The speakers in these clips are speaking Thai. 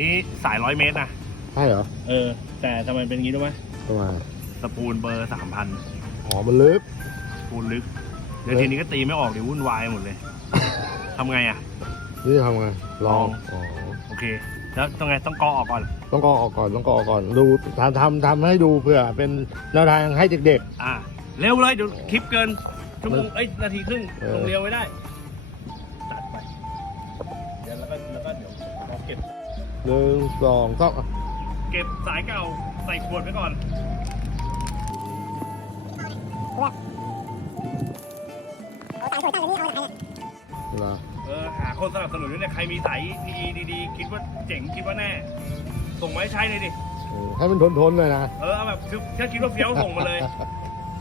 นี่สายร้อยเมตรนะใช่เหรอ เออ แต่ทำไมเป็นอย่างนี้รู้ไหมทำไมสปูลเบอร์สามพันอ๋อ มันลึกสปูลลึก เดี๋ยวทีนี้ก็ตีไม่ออกเดี๋ยววุ่นวายหมดเลย ทำไงอะ นี่ทำไง ลองลองอ๋อ โอเค แล้วต้องไง ต้องกอออกก่อน ต้องกรอกออกก่อน ต้องกรอกออกก่อน ดูทำทำทำให้ดูเผื่อเป็นแนวทางให้เด็กอ่า เร็วเลยเดี๋ยวคลิปเกิน ชั่วโมง เอ้ย นาทีครึ่งเออลงเร็วไว้ได้ ตัดไป เดี๋ยวแล้วก็แล้วก็เดี๋ยวเราเก็บๆ หนึ่งสองสามเก็บสายเก่าใส่ขวดไว้ก่อนเหรอเออหาคนสนับสนุนด้วยเนี่ยใครมีสายดีดีๆคิดว่าเจ๋งคิดว่าแน่ ส่งมาให้ใช้เลยดิ เออให้มันทนทนๆเลยนะเออเอาแบบคือถ้าคิดว่าเฟี้ยวส่งมาเลย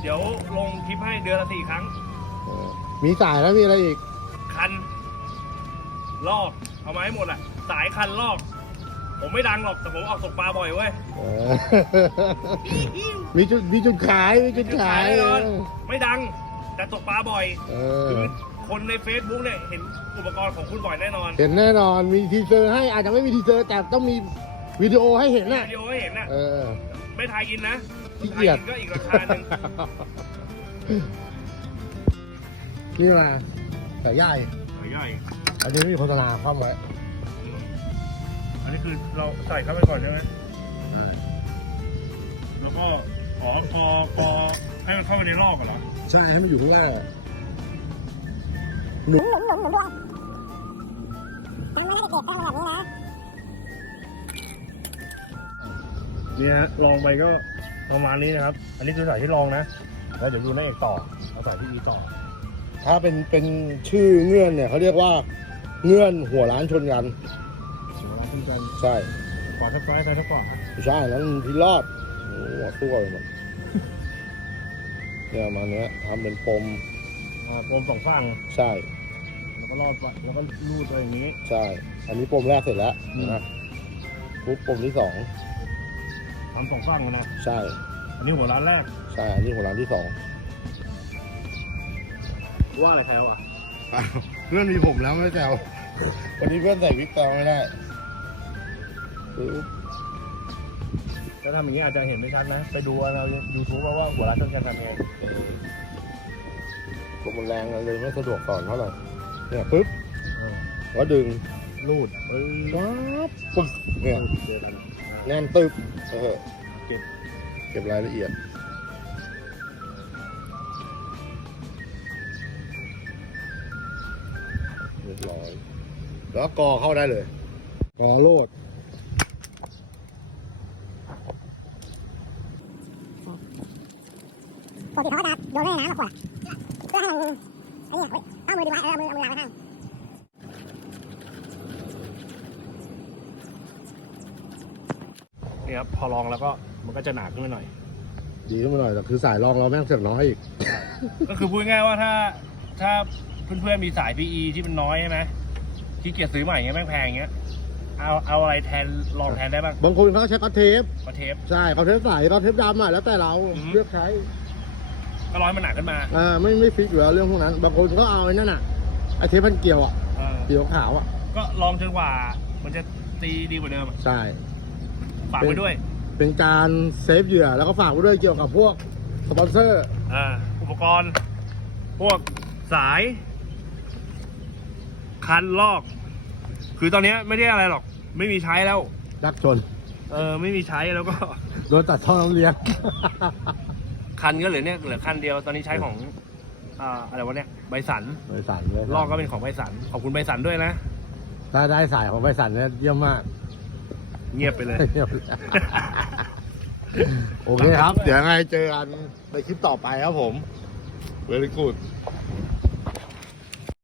เดี๋ยวลงคลิปให้เดือนละสี่ครั้ง เออมีสายแล้วมีอะไรอีกคัน ลอก เอามาให้หมดแหละสายคันลอก ผมไม่ดังหรอกแต่ผมออกตกปลาบ่อยเว้ยเออมีจุดมีจุดขายมีจุดขายแน่นอนไม่ดัง แต่ตกปลาบ่อย เออคือคนใน Facebook เนี่ยเห็นอุปกรณ์ของคุณบ่อยแน่นอนเห็นแน่นอนมีทีเซอร์ให้อาจจะไม่มีทีเซอร์แต่ต้องมีวิดีโอให้เห็นน่ะวิดีโอให้เห็นน่ะเออ ไม่ทายอินนะขี้ทายเกียจอินก็อีกราคาหนึ่งนี่มาแต่ใหญ่ย่อยอันนี้มีโฆษณาคว่ำไว้อั นนี้คือเราใส่เข้าไปก่อนใช่ไหมแล้วก็อ๋อพอพอให้มันเข้าไปในรอบก่อนเหรอใช่ให้มันอยู่ที่ว่าเนี่ยลองไปก็ประมาณนี้นะครับ อันนี้คือสายที่ลองนะ แล้วเดี๋ยวดูหน้าเอกต่อเอาสายที่อีต่อ ถ้าเป็นเป็นชื่อเงื่อนเนี่ยเขาเรียกว่าเงื่อนหัวล้านชนกันเรา คุณกันใช่ขวาทักซ้ายซ้ายทักขวาไม่ใช่นั้นพิรอดโอ้โหตัวไปหมดเนี่ยมาเนี้ยทำเป็นปมอ่าโปมสองฝั่งใช่ แล้วก็รอดไปแล้วก็ลูดไปอย่างนี้ ใช่ อันนี้ปมแรกเสร็จแล้วอืม นะปุ๊บปมที่สองทำสองฝั่งเลยนะใช่ อันนี้หัวร้านแรกใช่อันนี้หัวล้านที่สองว่าอะไรแถวอะเพื่อนมีผมแล้วไม่แซววันนี้เพื่อนใส่วิกแซวไม่ได้ ปุ๊บถ้าทำอย่างนี้อาจจะเห็นไม่ชัดนะ ไปดูเรายูทูบว่าหัวร้านต้องการทำยังไงปมมันแรงเลยไม่สะดวกสอนเท่าไหร่เนี่ยปุ๊บแล้วดึงลูดเออป๊บปึ๊กเนี่ยเจอกันแน่นตึบเออเก็บเก็บรายละเอียดเรียบร้อย แล้วกอเข้าได้เลยกอโลด กติเขาก็จะโยนไว้ในน้ำมาขวดเพื่อให้มันไอ้เนี่ยเว้ยเอามือดีไว้เออเอามือเอามือวางไว้ข้างนี่ครับพอลองแล้วก็มันก็จะหนาขึ้นมาหน่อย ดีขึ้นมาหน่อยแต่คือสายรองเราแม่งเสือกน้อยอีก ก็คือพูดง่ายๆว่าถ้าถ้าเพื่อนๆมีสาย PE ที่มันน้อยใช่ไหมที่เกียจซื้อใหม่เงี้ยแม่งแพงเงี้ยเอาเอาอะไรแทนลองแทนได้บ้างบางคนเขาใช้กอตเทปก็เทป ใช่กอตเทปใสกอตเทปดำอะแล้วแต่เราอือฮึ เลือกใช้ ก็ร้อยมันหนาขึ้นมาอ่าไม่ไม่ฟิกอยู่แล้วเรื่องพวกนั้น บางคนก็เอาไอ้นั่นอะไอ้เทปพันเกลียวอะเออเกลียวขาวอะก็ลองจนกว่า มันจะตีดีกว่าเดิมอะใช่ ฝากไว้ด้วยเป็นการเซฟเหยื่อแล้วก็ฝากไว้ด้วยเกี่ยวกับพวกสปอนเซอร์ อ่าอุปกรณ์ พวกสาย คันลอก คือตอนเนี้ยไม่ได้อะไรหรอก ไม่มีใช้แล้วยักษ์ชน เออ ไม่มีใช้แล้วก็ โดนตัดท่อน้ำเลี้ยง คันก็เหลือเนี่ยเหลือคันเดียวตอนนี้ใช้ของอ่าอะไรวะเนี่ยใบสันบริษัทเลยลอกก็เป็นของใบสันขอบคุณใบสันด้วยนะ ถ้าได้สายของบริษัทเนี่ยเยี่ยมมากเงียบไปเลย เยี่ยมโอเคครับ เดี๋ยวยังไงเจอกันในคลิปต่อไปครับผม very good